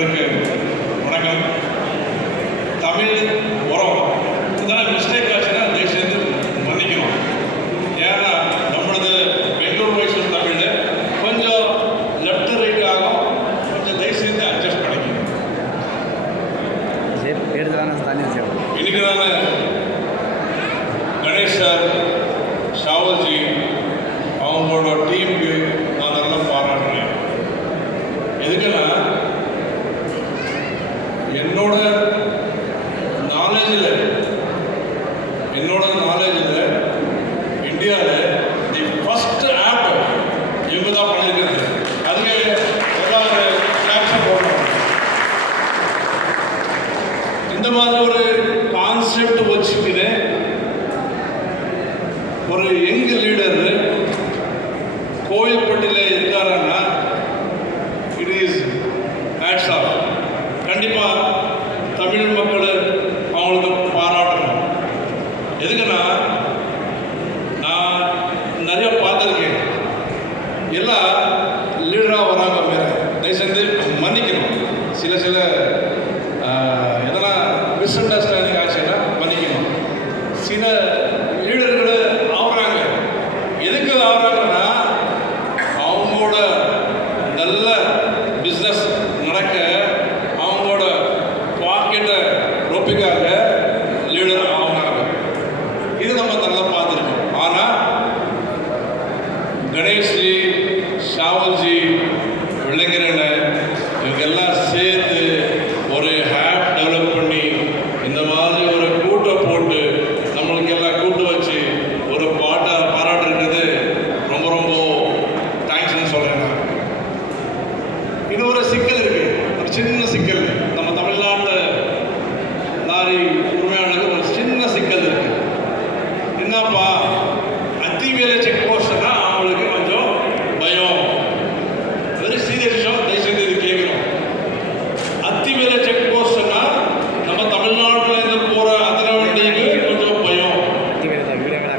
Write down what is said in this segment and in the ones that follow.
எல்லாருக்கு வணக்கம். தமிழ் உரம் இதெல்லாம் மிஸ்டேக் ஆச்சுன்னா தயவு செய்து மன்னிக்கணும். ஏன்னா நம்மளது பெங்களூர் மைசூர் தமிழ் கொஞ்சம் லெஃப்ட் ரைட் ஆகும், கொஞ்சம் தயவு செய்து அட்ஜஸ்ட் பண்ணிக்கணும். இன்னைக்கு நான் கணேஷ் சார், ஷாவல்ஜி அவங்களோட டீமுக்கு நான் நல்லா பாராட்டுறேன். எதுக்குன்னா என்னோட நாலேஜில் இந்தியாவில் தி ஃபஸ்ட் ஆப் இவங்க தான் பண்ணியிருக்கிறது. அதுக்கு ஏதாவது கிளாப்ஸை போடணும். இந்த மாதிரி ஒரு கான்செப்ட் வச்சுக்கிட்டு ஒரு யங் லீடர் கோயில்பட்டியில் இருக்காருன்னா இட் இஸ் ஹேட்ஸ் ஆஃப். கண்டிப்பாக தமிழ் மக்கள் அவங்களுக்கு பாராட்டணும். எதுக்குன்னா நான் நிறைய பார்த்துருக்கேன். எல்லாம் லீடராக வராங்க மேலே தயவு செஞ்சு மன்னிக்கணும். சில எதனா மிஸ் அண்டர்ஸ்டாண்டிங் ஆச்சுன்னா மன்னிக்கணும். சில லீடர்களை ஆகுறாங்க. எதுக்கு ஆகுறாங்கன்னா அவங்களோட நல்ல பிஸ்னஸ் நடக்க அவங்களோட பாக்கெட்டை ரொப்பிக்காக லீடர் ஆகுறாங்க. இது நம்ம நல்லா பார்த்துருக்கோம். ஆனால் கணேஷ்ஜி, ஷாவல்ஜி, விளைஞரன் இவங்கெல்லாம் சேர்த்து ஒரு ஆப் டெவலப் பண்ணி இந்த மாதிரி ஒரு கூட்டை போட்டு நம்மளுக்கு எல்லாம் கூட்டு வச்சு ஒரு பாராட்டுறது ரொம்ப ரொம்ப தேங்க்ஸ்ன்னு சொல்கிறேன். இன்னொரு சிக்கல் இருக்கு, ஒரு சின்ன சிக்கல். நம்ம தமிழ்நாட்டு லாரி உரிமையாளருக்கு ஒரு சின்ன சிக்கல் இருக்கு. என்னப்பா, அத்திவேலை செக் போஸ்ட்னா அவங்களுக்கு கொஞ்சம் பயம். வெரி சீரியஸ் விஷயம், தயவுசெய்து இது கேட்கணும். அத்திவேலை செக் போஸ்ட்னா நம்ம தமிழ்நாட்டில் இருந்து போகிற அத்தனை வண்டிக்கு கொஞ்சம் பயம்.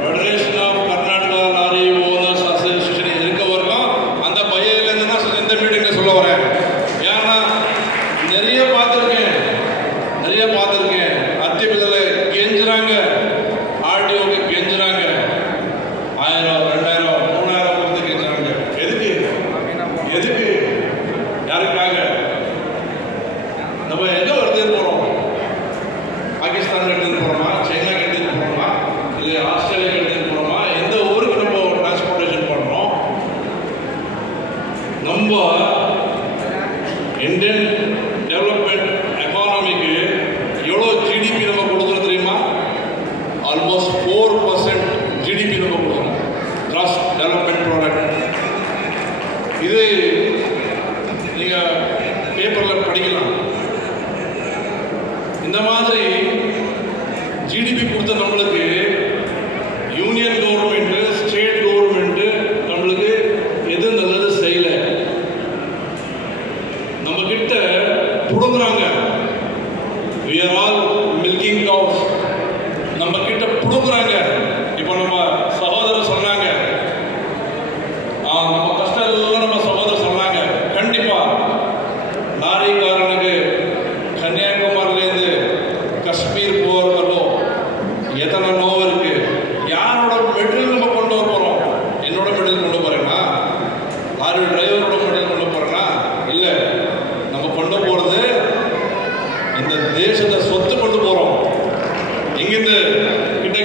Federation of Karnataka lorry owners association இருக்க வரைக்கும் அந்த பயம் இல்லைன்னா இந்த மீட்டிங்கில் சொல்ல வரேன். ஏன்னா நிறைய பார்த்துருக்கேன். அத்திவேலை கெஞ்சுறாங்க, ஆர்டிஓக்கு கெஞ்சுறாங்க, 1000, 2000, 3000 கொடுத்து கெஞ்சுறாங்க. எதுக்கு யாருக்காக? நம்ம எங்கே எடுத்துட்டு போகிறோம்? பாகிஸ்தான் எடுத்துட்டு போகிறோமா, சைனா எடுத்துட்டு போகிறோமா, இல்லை ஆஸ்திரேலியா எடுத்துட்டு போகிறோமா? எந்த ஊருக்கு நம்ம டிரான்ஸ்போர்ட்டேஷன் பண்ணுறோம்? நம்ம இந்தியன் டெவலப்மெண்ட் எக்கானமிக்கு எவ்வளோ ஜிடிபி நம்ம கொடுக்குறோம் தெரியுமா? ஆல்மோஸ்ட் 4% ஜிடிபி நம்ம கொடுக்குறோம், கிராஸ் டெவலப்மெண்ட் ப்ராடக்ட். இது நீங்கள் பேப்பரில் படிக்கலாம். இந்த மாதிரி ஜிடிபி கொடுத்த நம்மளுக்கு யூனியன் கவர்மெண்ட்டு, ஸ்டேட் கவர்மெண்ட்டு நம்மளுக்கு எது நல்லது செய்யலை. நம்ம கிட்ட புடுங்குறாங்க. we are all milking cows. நம்ம கிட்ட புடுங்குறாங்க. இப்போ நம்ம சகோதரர் சொன்னாங்க, நம்ம கஷ்டம் எல்லாம் நம்ம சகோதரர் சொன்னாங்க. கண்டிப்பா லாரிக்காரனுக்கு கன்னியாகுமரியிலேருந்து காஷ்மீர் போகிறவர்களோ எத்தனை நோவு இருக்கு. யாரோட மெடல் நம்ம கொண்டு வர போகிறோம்? என்னோட மெடல் கொண்டு போகிறேன்னா, லாரி டிரைவரோட மெடல் கொண்டு போகிறேன்னா? இல்லை, நம்ம கொண்டு போகிறது இந்த தேசத்தை சொத்து கொண்டு போகிறோம். இங்கிருந்து கிட்ட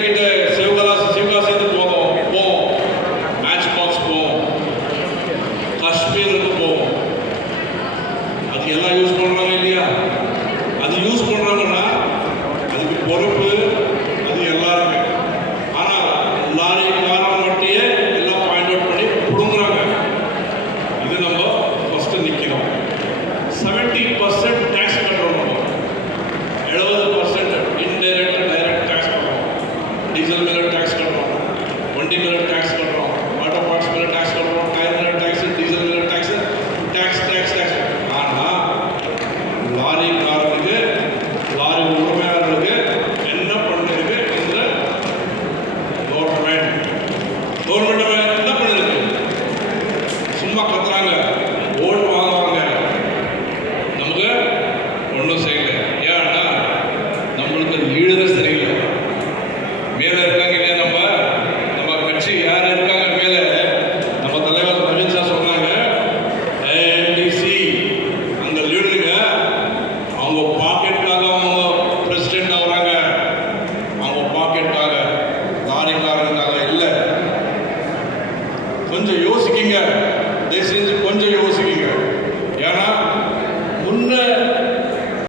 கொஞ்சம் யோசிக்கிங்க, தயவு செஞ்சு கொஞ்சம் யோசி.